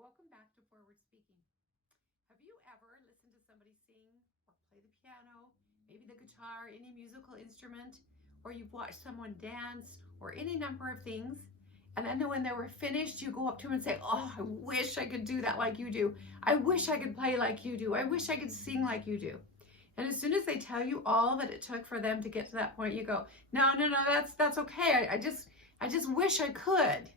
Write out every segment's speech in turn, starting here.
welcome back to Forward Speaking. Have you ever listened to somebody sing or play the piano, maybe the guitar, any musical instrument, or you've watched someone dance or any number of things, and then when they were finished, you go up to them and say, oh, I wish I could do that like you do. I wish I could play like you do. I wish I could sing like you do. And as soon as they tell you all that it took for them to get to that point, you go, no, that's okay. I just wish I could.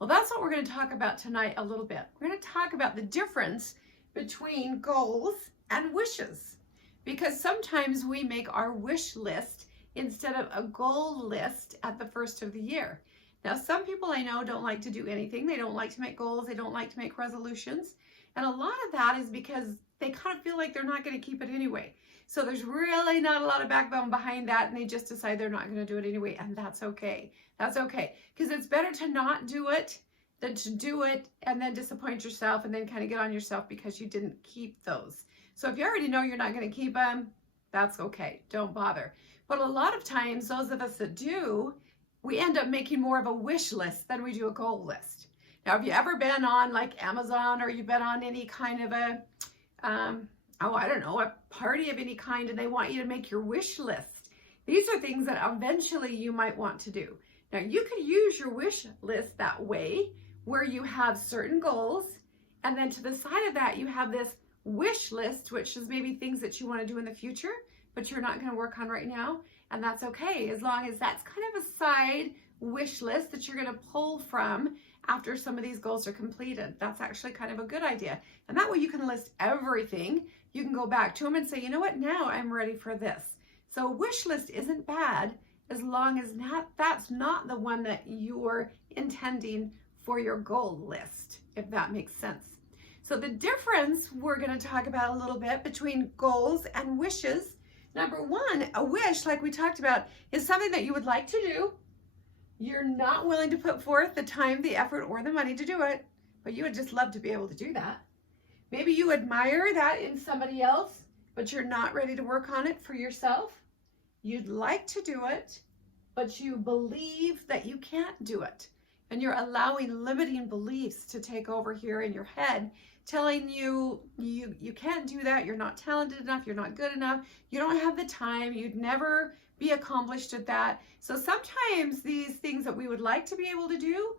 Well, that's what we're going to talk about tonight a little bit. We're going to talk about the difference between goals and wishes, because sometimes we make our wish list instead of a goal list at the first of the year. Now, some people I know don't like to do anything. They don't like to make goals. They don't like to make resolutions. And a lot of that is because they kind of feel like they're not going to keep it anyway. So there's really not a lot of backbone behind that, and they just decide they're not going to do it anyway, and that's okay. That's okay, because it's better to not do it than to do it and then disappoint yourself and then kind of get on yourself because you didn't keep those. So if you already know you're not going to keep them, that's okay. Don't bother. But a lot of times, those of us that do, we end up making more of a wish list than we do a goal list. Now, have you ever been on like Amazon, or you've been on any kind of a, a party of any kind, and they want you to make your wish list? These are things that eventually you might want to do. Now, you could use your wish list that way, where you have certain goals, and then to the side of that, you have this wish list, which is maybe things that you want to do in the future, but you're not going to work on right now. And that's okay, as long as that's kind of a side wish list that you're going to pull from after some of these goals are completed. That's actually kind of a good idea. And that way you can list everything. You can go back to them and say, you know what, now I'm ready for this. So a wish list isn't bad, as long as that's not the one that you're intending for your goal list, if that makes sense. So the difference we're going to talk about a little bit between goals and wishes. Number one, a wish, like we talked about, is something that you would like to do. You're not willing to put forth the time, the effort, or the money to do it, but you would just love to be able to do that. Maybe you admire that in somebody else, but you're not ready to work on it for yourself. You'd like to do it, but you believe that you can't do it. And you're allowing limiting beliefs to take over here in your head, telling you you can't do that, you're not talented enough, you're not good enough, you don't have the time, you'd never be accomplished at that. So sometimes these things that we would like to be able to do,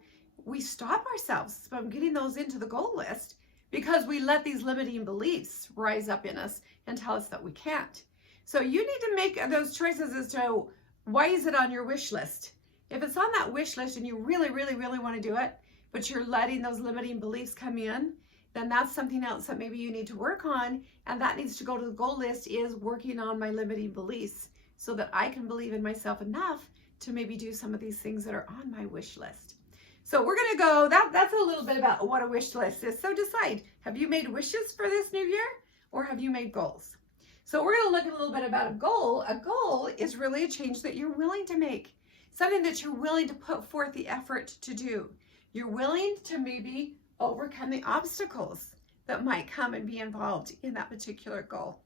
we stop ourselves from getting those into the goal list because we let these limiting beliefs rise up in us and tell us that we can't. So you need to make those choices as to why is it on your wish list. If it's on that wish list and you really want to do it, but you're letting those limiting beliefs come in, then that's something else that maybe you need to work on, and that needs to go to the goal list, is working on my limiting beliefs so that I can believe in myself enough to maybe do some of these things that are on my wish list. So we're going to go, that's a little bit about what a wish list is. So decide, have you made wishes for this new year, or have you made goals? So we're going to look at a little bit about a goal. A goal is really a change that you're willing to make, something that you're willing to put forth the effort to do. You're willing to maybe overcome the obstacles that might come and be involved in that particular goal.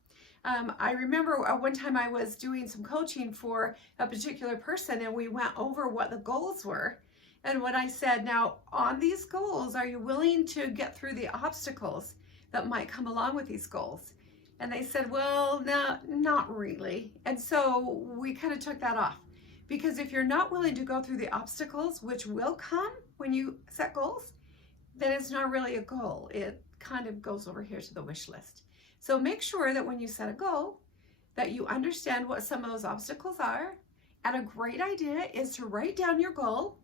I remember one time I was doing some coaching for a particular person, and we went over what the goals were. And when I said, now on these goals, are you willing to get through the obstacles that might come along with these goals? And they said, well, no, not really. And so we kind of took that off, because if you're not willing to go through the obstacles, which will come when you set goals, then it's not really a goal. It kind of goes over here to the wish list. So make sure that when you set a goal, that you understand what some of those obstacles are. And a great idea is to write down your goal,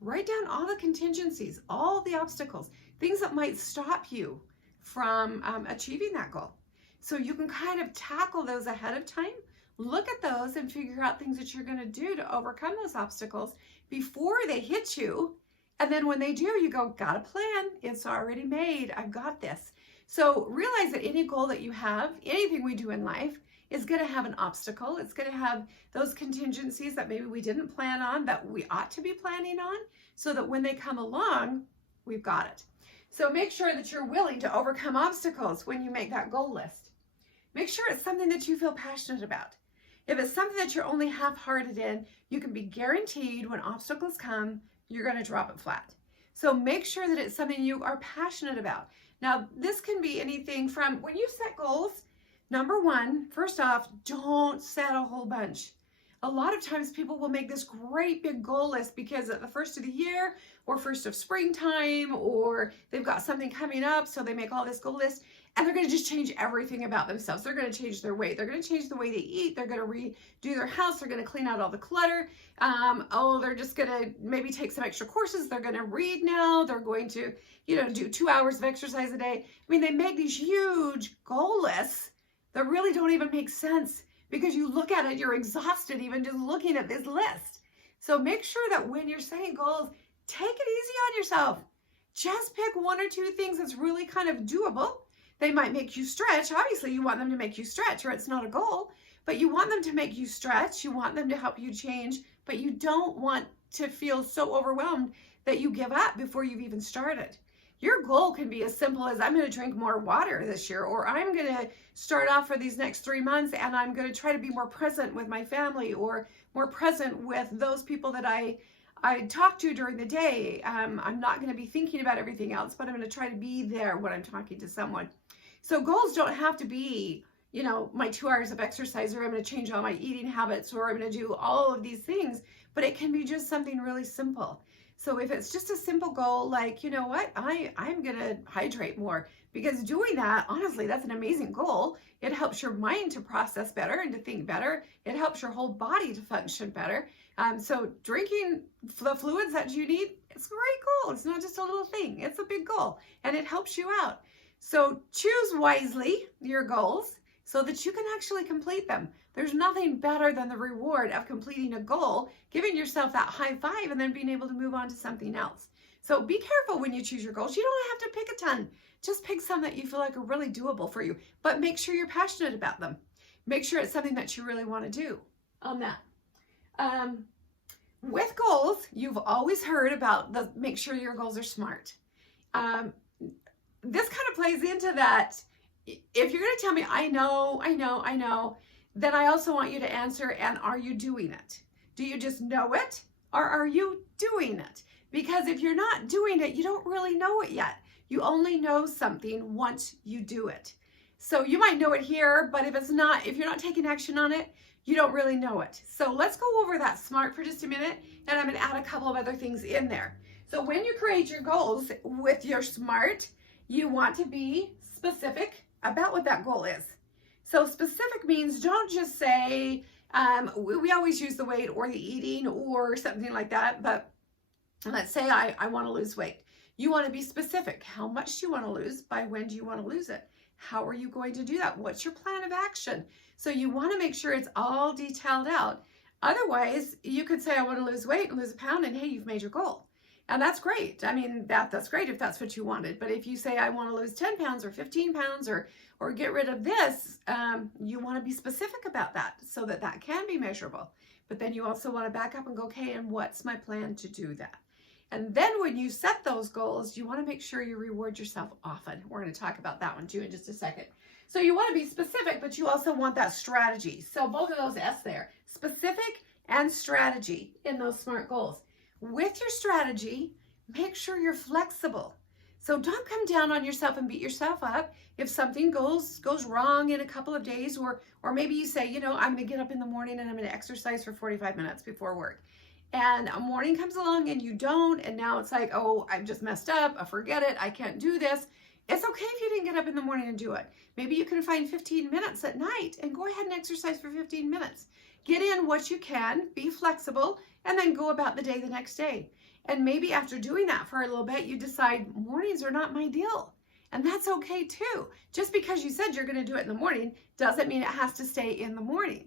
write down all the contingencies, all the obstacles, things that might stop you from achieving that goal. So you can kind of tackle those ahead of time, look at those and figure out things that you're going to do to overcome those obstacles before they hit you. And then when they do, you go, got a plan. It's already made. I've got this. So realize that any goal that you have, anything we do in life, is going to have an obstacle. It's going to have those contingencies that maybe we didn't plan on, that we ought to be planning on, so that when they come along, we've got it. So make sure that you're willing to overcome obstacles when you make that goal list. Make sure it's something that you feel passionate about. If it's something that you're only half-hearted in, you can be guaranteed when obstacles come, you're going to drop it flat. So make sure that it's something you are passionate about. Now, this can be anything from when you set goals, number one, first off, don't set a whole bunch. A lot of times people will make this great big goal list because at the first of the year or first of springtime, or they've got something coming up, so they make all this goal list and they're going to just change everything about themselves. They're going to change their weight. They're going to change the way they eat. They're going to redo their house. They're going to clean out all the clutter. They're just going to maybe take some extra courses. They're going to read now. They're going to, do 2 hours of exercise a day. I mean, they make these huge goal lists that really don't even make sense. Because you look at it, you're exhausted even just looking at this list. So make sure that when you're setting goals, take it easy on yourself. Just pick 1 or 2 things that's really kind of doable. They might make you stretch. Obviously, you want them to make you stretch or it's not a goal, but you want them to make you stretch. You want them to help you change, but you don't want to feel so overwhelmed that you give up before you've even started. Your goal can be as simple as I'm going to drink more water this year, or I'm going to start off for these next 3 months and I'm going to try to be more present with my family or more present with those people that I talk to during the day. I'm not going to be thinking about everything else, but I'm going to try to be there when I'm talking to someone. So goals don't have to be, my 2 hours of exercise, or I'm going to change all my eating habits, or I'm going to do all of these things, but it can be just something really simple. So if it's just a simple goal, like, you know what, I'm going to hydrate more, because doing that, honestly, that's an amazing goal. It helps your mind to process better and to think better. It helps your whole body to function better. So drinking the fluids that you need, it's a great goal. It's not just a little thing. It's a big goal and it helps you out. So choose wisely your goals so that you can actually complete them. There's nothing better than the reward of completing a goal, giving yourself that high five, and then being able to move on to something else. So be careful when you choose your goals. You don't have to pick a ton. Just pick some that you feel like are really doable for you, but make sure you're passionate about them. Make sure it's something that you really want to do on that. With goals, you've always heard about make sure your goals are SMART. This kind of plays into that. If you're going to tell me, I know, then I also want you to answer, and are you doing it? Do you just know it, or are you doing it? Because if you're not doing it, you don't really know it yet. You only know something once you do it. So you might know it here, but if you're not taking action on it, you don't really know it. So let's go over that SMART for just a minute, and I'm going to add a couple of other things in there. So when you create your goals with your SMART, you want to be specific about what that goal is. So specific means don't just say, we always use the weight or the eating or something like that, but let's say I want to lose weight. You want to be specific. How much do you want to lose? By when do you want to lose it? How are you going to do that? What's your plan of action? So you want to make sure it's all detailed out. Otherwise, you could say, I want to lose weight and lose a pound, and hey, you've made your goal. And that's great. I mean, that's great if that's what you wanted. But if you say, I want to lose 10 pounds or 15 pounds or get rid of this, you want to be specific about that so that that can be measurable. But then you also want to back up and go, okay, and what's my plan to do that? And then when you set those goals, you want to make sure you reward yourself often. We're going to talk about that one too in just a second. So you want to be specific, but you also want that strategy. So both of those S there, specific and strategy in those SMART goals. With your strategy, make sure you're flexible. So don't come down on yourself and beat yourself up if something goes wrong in a couple of days, or maybe you say, I'm going to get up in the morning and I'm going to exercise for 45 minutes before work. And a morning comes along and you don't, and now it's like, oh, I've just messed up. I forget it. I can't do this. It's okay if you didn't get up in the morning and do it. Maybe you can find 15 minutes at night and go ahead and exercise for 15 minutes. Get in what you can, be flexible, and then go about the day the next day. And maybe after doing that for a little bit, you decide mornings are not my deal. And that's okay too. Just because you said you're going to do it in the morning doesn't mean it has to stay in the morning.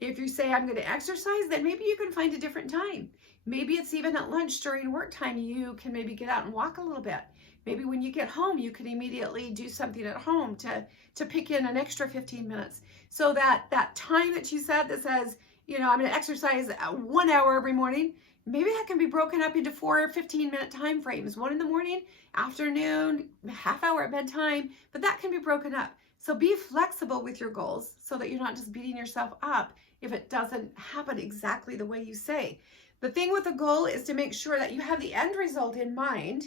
If you say, I'm going to exercise, then maybe you can find a different time. Maybe it's even at lunch during work time, you can maybe get out and walk a little bit. Maybe when you get home, you can immediately do something at home to pick in an extra 15 minutes. So that time that you said that says, I'm going to exercise 1 hour every morning, maybe that can be broken up into 4 15-minute time frames. 1 in the morning, afternoon, half hour at bedtime, but that can be broken up. So be flexible with your goals so that you're not just beating yourself up if it doesn't happen exactly the way you say. The thing with a goal is to make sure that you have the end result in mind,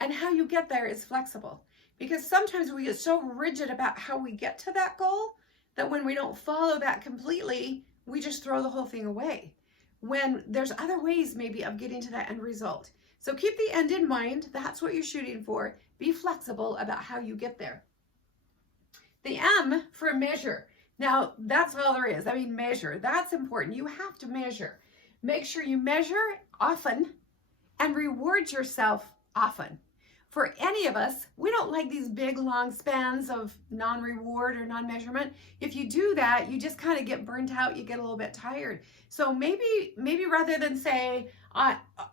and how you get there is flexible. Because sometimes we get so rigid about how we get to that goal that when we don't follow that completely, we just throw the whole thing away. When there's other ways maybe of getting to that end result. So keep the end in mind. That's what you're shooting for. Be flexible about how you get there. The M for measure. Now, that's all there is. I mean, measure. That's important. You have to measure. Make sure you measure often and reward yourself often. For any of us, we don't like these big, long spans of non-reward or non-measurement. If you do that, you just kind of get burnt out. You get a little bit tired. So maybe rather than say,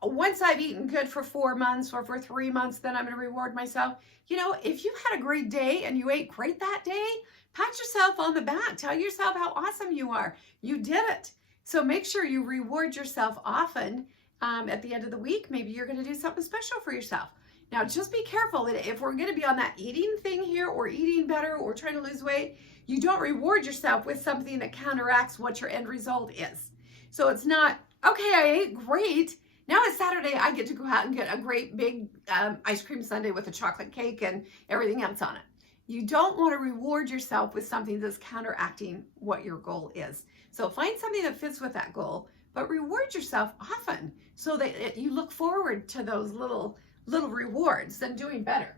once I've eaten good for 4 months or for 3 months, then I'm going to reward myself. You know, if you had a great day and you ate great that day, pat yourself on the back. Tell yourself how awesome you are. You did it. So make sure you reward yourself often. At the end of the week, maybe you're going to do something special for yourself. Now, just be careful that if we're going to be on that eating thing here, or eating better, or trying to lose weight, you don't reward yourself with something that counteracts what your end result is. So it's not, okay, I ate great. Now it's Saturday, I get to go out and get a great big ice cream sundae with a chocolate cake and everything else on it. You don't want to reward yourself with something that's counteracting what your goal is. So find something that fits with that goal, but reward yourself often so that you look forward to those little rewards and doing better.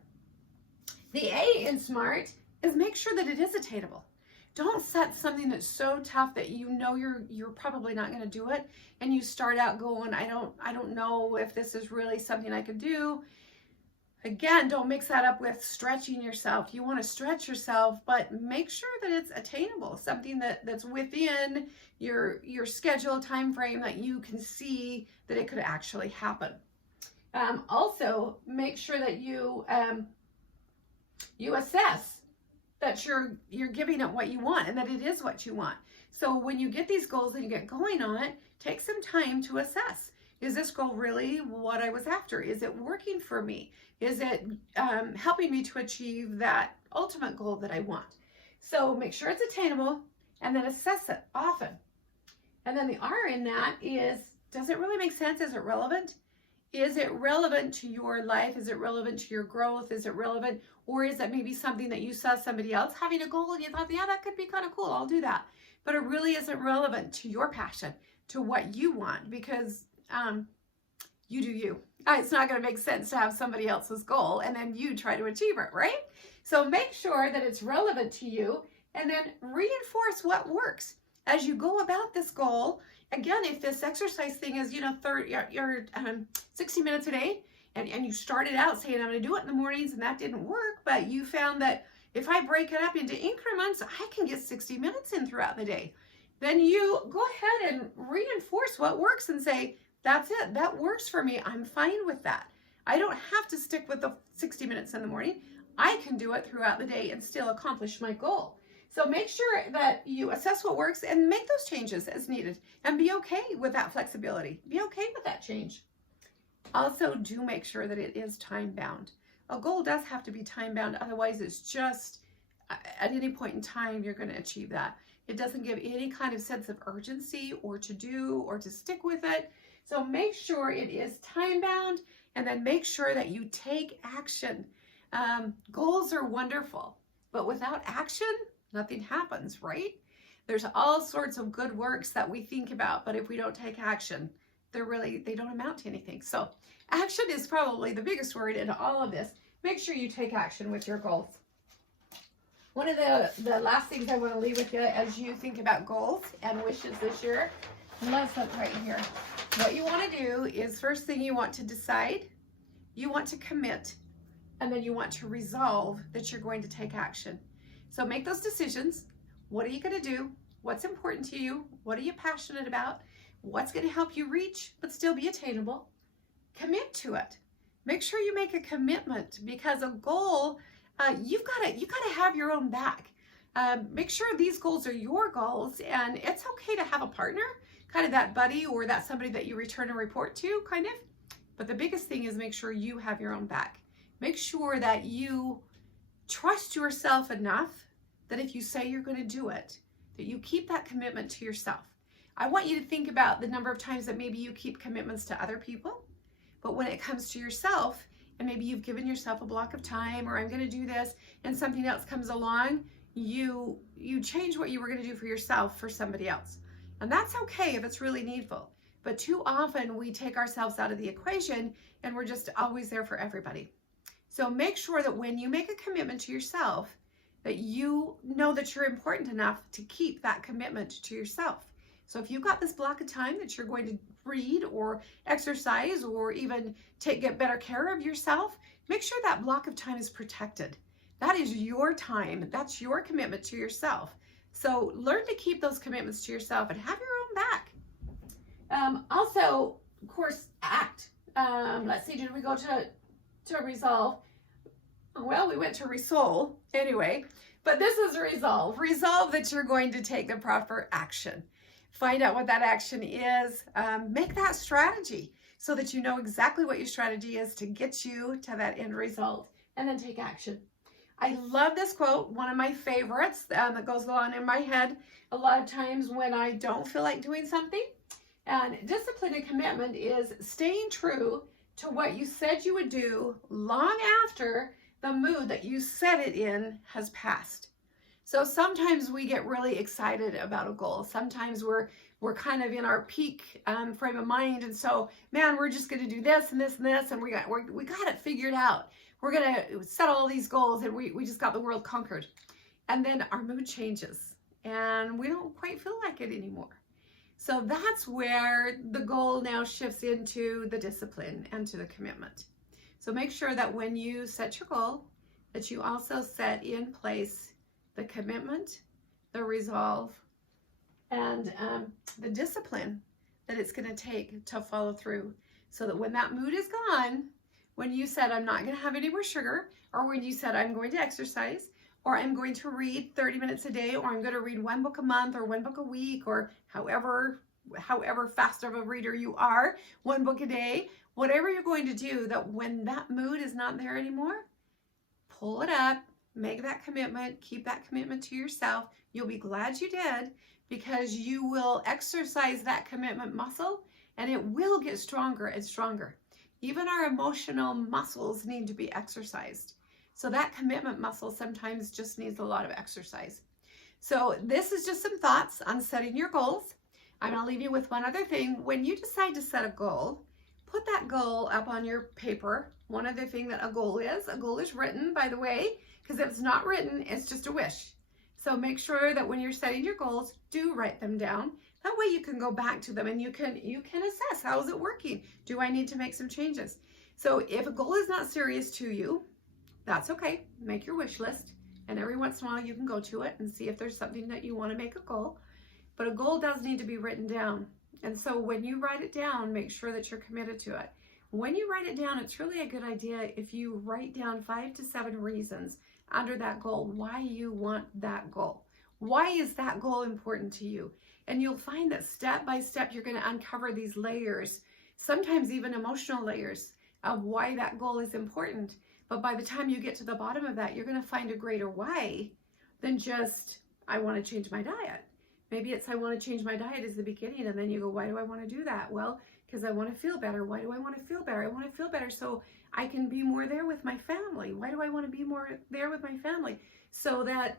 The A in SMART is make sure that it is attainable. Don't set something that's so tough that you know you're probably not going to do it, and you start out going, I don't know if this is really something I could do. Again, don't mix that up with stretching yourself. You want to stretch yourself, but make sure that it's attainable, something that's within your schedule time frame that you can see that it could actually happen. Also, make sure that you assess that you're giving it what you want and that it is what you want. So when you get these goals and you get going on it, take some time to assess. Is this goal really what I was after? Is it working for me? Is it helping me to achieve that ultimate goal that I want? So make sure it's attainable and then assess it often. And then the R in that is, does it really make sense? Is it relevant? Is it relevant to your life? Is it relevant to your growth? Is it relevant? Or is it maybe something that you saw somebody else having a goal and you thought, yeah, that could be kind of cool, I'll do that. But it really isn't relevant to your passion, to what you want, because you do you. It's not going to make sense to have somebody else's goal and then you try to achieve it, right? So make sure that it's relevant to you and then reinforce what works as you go about this goal. Again, if this exercise thing is, 60 minutes a day, and you started out saying, I'm going to do it in the mornings, and that didn't work, but you found that if I break it up into increments, I can get 60 minutes in throughout the day. Then you go ahead and reinforce what works and say, that's it, that works for me, I'm fine with that. I don't have to stick with the 60 minutes in the morning. I can do it throughout the day and still accomplish my goal. So make sure that you assess what works and make those changes as needed and be okay with that flexibility. Be okay with that change. Also, do make sure that it is time bound. A goal does have to be time bound. Otherwise, it's just at any point in time, you're going to achieve that. It doesn't give any kind of sense of urgency or to do or to stick with it. So make sure it is time bound and then make sure that you take action. Goals are wonderful, but without action, nothing happens, right? There's all sorts of good works that we think about, but if we don't take action, they don't amount to anything. So action is probably the biggest word in all of this. Make sure you take action with your goals. One of the last things I want to leave with you as you think about goals and wishes this year, lesson right here. What you want to do is, first thing, you want to decide, you want to commit, and then you want to resolve that you're going to take action. So make those decisions. What are you going to do? What's important to you? What are you passionate about? What's going to help you reach but still be attainable? Commit to it. Make sure you make a commitment, because a goal, you've got to have your own back. Make sure these goals are your goals, and it's okay to have a partner, kind of that buddy or that somebody that you return a report to, kind of. But the biggest thing is make sure you have your own back. Make sure that you trust yourself enough that if you say you're going to do it, that you keep that commitment to yourself. I want you to think about the number of times that maybe you keep commitments to other people, but when it comes to yourself, and maybe you've given yourself a block of time, or I'm going to do this, and something else comes along, you change what you were going to do for yourself for somebody else. And that's okay if it's really needful. But too often we take ourselves out of the equation and we're just always there for everybody. So make sure that when you make a commitment to yourself, that you know that you're important enough to keep that commitment to yourself. So if you've got this block of time that you're going to read or exercise or even get better care of yourself, make sure that block of time is protected. That is your time. That's your commitment to yourself. So learn to keep those commitments to yourself and have your own back. Also, of course, act. Let's see, did we go to resolve? Well, we went to resole anyway, but this is resolve. Resolve that you're going to take the proper action. Find out what that action is. Make that strategy so that you know exactly what your strategy is to get you to that end result, and then take action. I love this quote, one of my favorites that goes along in my head a lot of times when I don't feel like doing something. And discipline and commitment is staying true to what you said you would do long after the mood that you set it in has passed. So sometimes we get really excited about a goal. Sometimes we're kind of in our peak frame of mind, and so, man, we're just going to do this and this and this, and we got it figured out. We're going to set all these goals, and we just got the world conquered. And then our mood changes, and we don't quite feel like it anymore. So that's where the goal now shifts into the discipline and to the commitment. So make sure that when you set your goal, that you also set in place the commitment, the resolve, and the discipline that it's going to take to follow through. So that when that mood is gone, when you said, I'm not going to have any more sugar, or when you said, I'm going to exercise, or I'm going to read 30 minutes a day, or I'm going to read one book a month, or one book a week, or however fast of a reader you are, one book a day, whatever you're going to do, that when that mood is not there anymore, pull it up, make that commitment, keep that commitment to yourself. You'll be glad you did, because you will exercise that commitment muscle, and it will get stronger and stronger. Even our emotional muscles need to be exercised. So that commitment muscle sometimes just needs a lot of exercise. So this is just some thoughts on setting your goals. I'm going to leave you with one other thing. When you decide to set a goal, put that goal up on your paper. One other thing that a goal is written, by the way, because if it's not written, it's just a wish. So make sure that when you're setting your goals, do write them down. That way you can go back to them and you can assess, how is it working? Do I need to make some changes? So if a goal is not serious to you, that's okay. Make your wish list, and every once in a while you can go to it and see if there's something that you want to make a goal. But a goal does need to be written down. And so when you write it down, make sure that you're committed to it. When you write it down, it's really a good idea if you write down 5 to 7 reasons under that goal why you want that goal. Why is that goal important to you? And you'll find that step by step, you're going to uncover these layers, sometimes even emotional layers of why that goal is important. But by the time you get to the bottom of that, you're going to find a greater why than just, I want to change my diet. Maybe it's, I want to change my diet is the beginning. And then you go, why do I want to do that? Well, because I want to feel better. Why do I want to feel better? I want to feel better so I can be more there with my family. Why do I want to be more there with my family? So that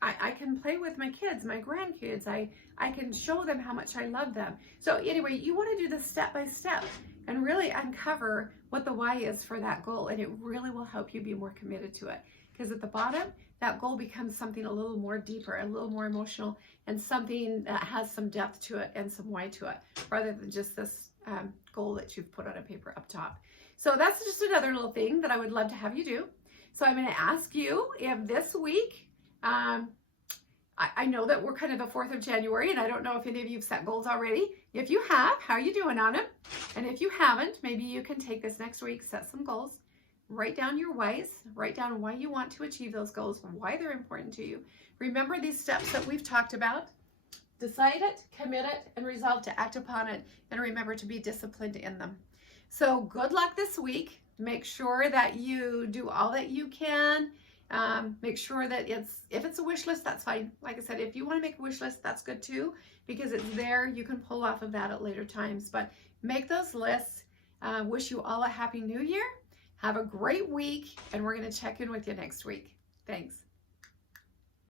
I can play with my kids, my grandkids. I can show them how much I love them. So anyway, you want to do this step by step and really uncover what the why is for that goal. And it really will help you be more committed to it. Because at the bottom, that goal becomes something a little more deeper, a little more emotional, and something that has some depth to it and some why to it, rather than just this goal that you've put on a paper up top. So that's just another little thing that I would love to have you do. So I'm going to ask you if this week, I know that we're kind of the 4th of January, and I don't know if any of you have set goals already. If you have, how are you doing on them? And if you haven't, maybe you can take this next week, set some goals, write down your whys, write down why you want to achieve those goals, why they're important to you. Remember these steps that we've talked about. Decide it, commit it, and resolve to act upon it, and remember to be disciplined in them. So good luck this week. Make sure that you do all that you can Make sure that if it's a wish list, that's fine. Like I said, if you want to make a wish list, that's good too, because it's there. You can pull off of that at later times, but make those lists. Wish you all a happy new year. Have a great week, and we're going to check in with you next week. Thanks.